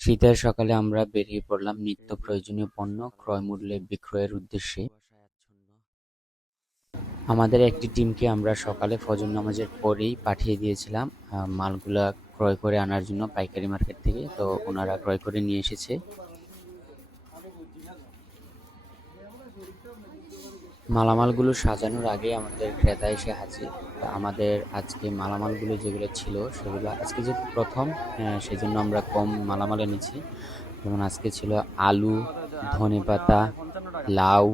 শীতের সকালে আমরা বেরিয়ে পড়লাম নিত্য প্রয়োজনীয় পণ্য ক্রয়মূল্যে বিক্রয়ের উদ্দেশ্যে। আমাদের একটি টিমকে আমরা সকালে ফজর নামাজের পরেই পাঠিয়ে দিয়েছিলাম। মালগুলা ক্রয় করে আনার জন্য পাইকারি মার্কেট থেকে, তো ওনারা ক্রয় করে নিয়ে এসেছে। মালামালগুলো সাজানোর আগে আমাদের ক্রেতা এসে হাজির। আমাদের আজকে মালামালগুলো যেগুলো ছিল, সেগুলো আজকে যেহেতু প্রথম সেজন্য আমরা কম মালামাল এনেছি। যেমন আজকে ছিল আলু ধনেপাতা লাউ,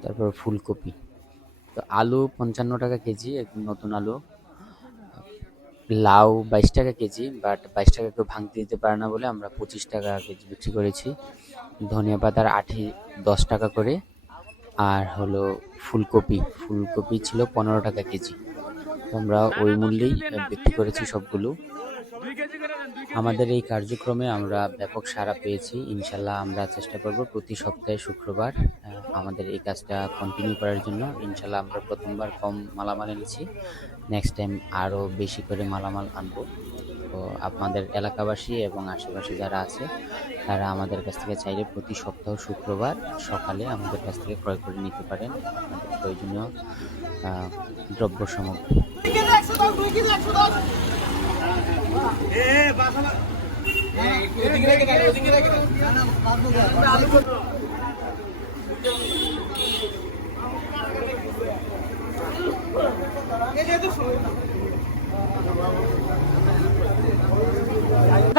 তারপর ফুলকপি। তো আলু পঞ্চান্ন টাকা কেজি একদম নতুন আলু। লাউ বাইশ টাকা কেজি, বাট বাইশ টাকা কেউ ভাঙতে দিতে পারে না বলে আমরা পঁচিশ টাকা কেজি বিক্রি করেছি। ধনিয়া পাতার আঠি দশ টাকা করে। আর হলো ফুলকপি। ফুলকপি ছিল পনেরো টাকা কেজি। আমরা ওই মূল্যেই বিক্রি করেছি সবগুলো। আমাদের এই কার্যক্রমে আমরা ব্যাপক সাড়া পেয়েছি। ইনশাল্লাহ আমরা চেষ্টা করব প্রতি সপ্তাহে শুক্রবার আমাদের এই কাজটা কন্টিনিউ করার জন্য। ইনশাল্লাহ আমরা প্রথমবার কম মালামাল এনেছি। নেক্সট টাইম আরও বেশি করে মালামাল আনব। তো আপনাদের এলাকাবাসী এবং আশেপাশে যারা আছে, তারা আমাদের কাছ থেকে চাইলে প্রতি সপ্তাহ শুক্রবার সকালে আমাদের কাছ থেকে ক্রয় করে নিতে পারেন আপনাদের প্রয়োজনীয় দ্রব্য সামগ্রী।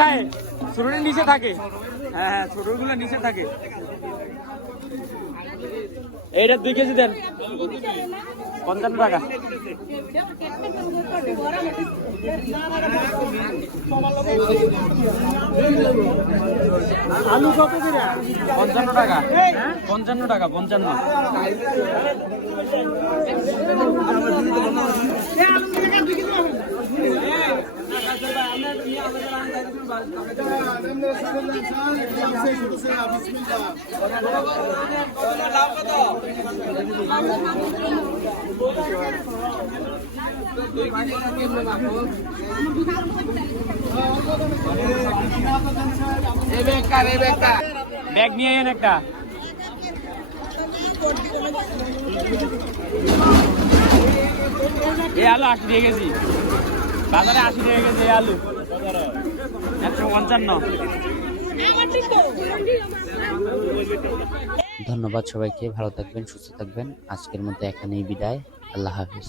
কোথায়? ছোটটা নিচে থাকে। হ্যাঁ হ্যাঁ ছোটগুলো নিচে থাকে। এইটা দুই কেজি দেন। পঞ্চান্ন টাকা। আলু কত করে? পঞ্চান্ন টাকা। পঞ্চান্ন টাকা পঞ্চান্ন। ব্যাগ নিয়ে এন একটা। এই আলু আশি দিয়ে গেছি বাজারে আশি দিয়ে গেছে এই আলু। পঞ্চান্ন। ধন্যবাদ সবাইকে ভালো থাকবেন সুস্থ থাকবেন। আজকের মতো এখানেই বিদায়। আল্লাহ হাফিজ।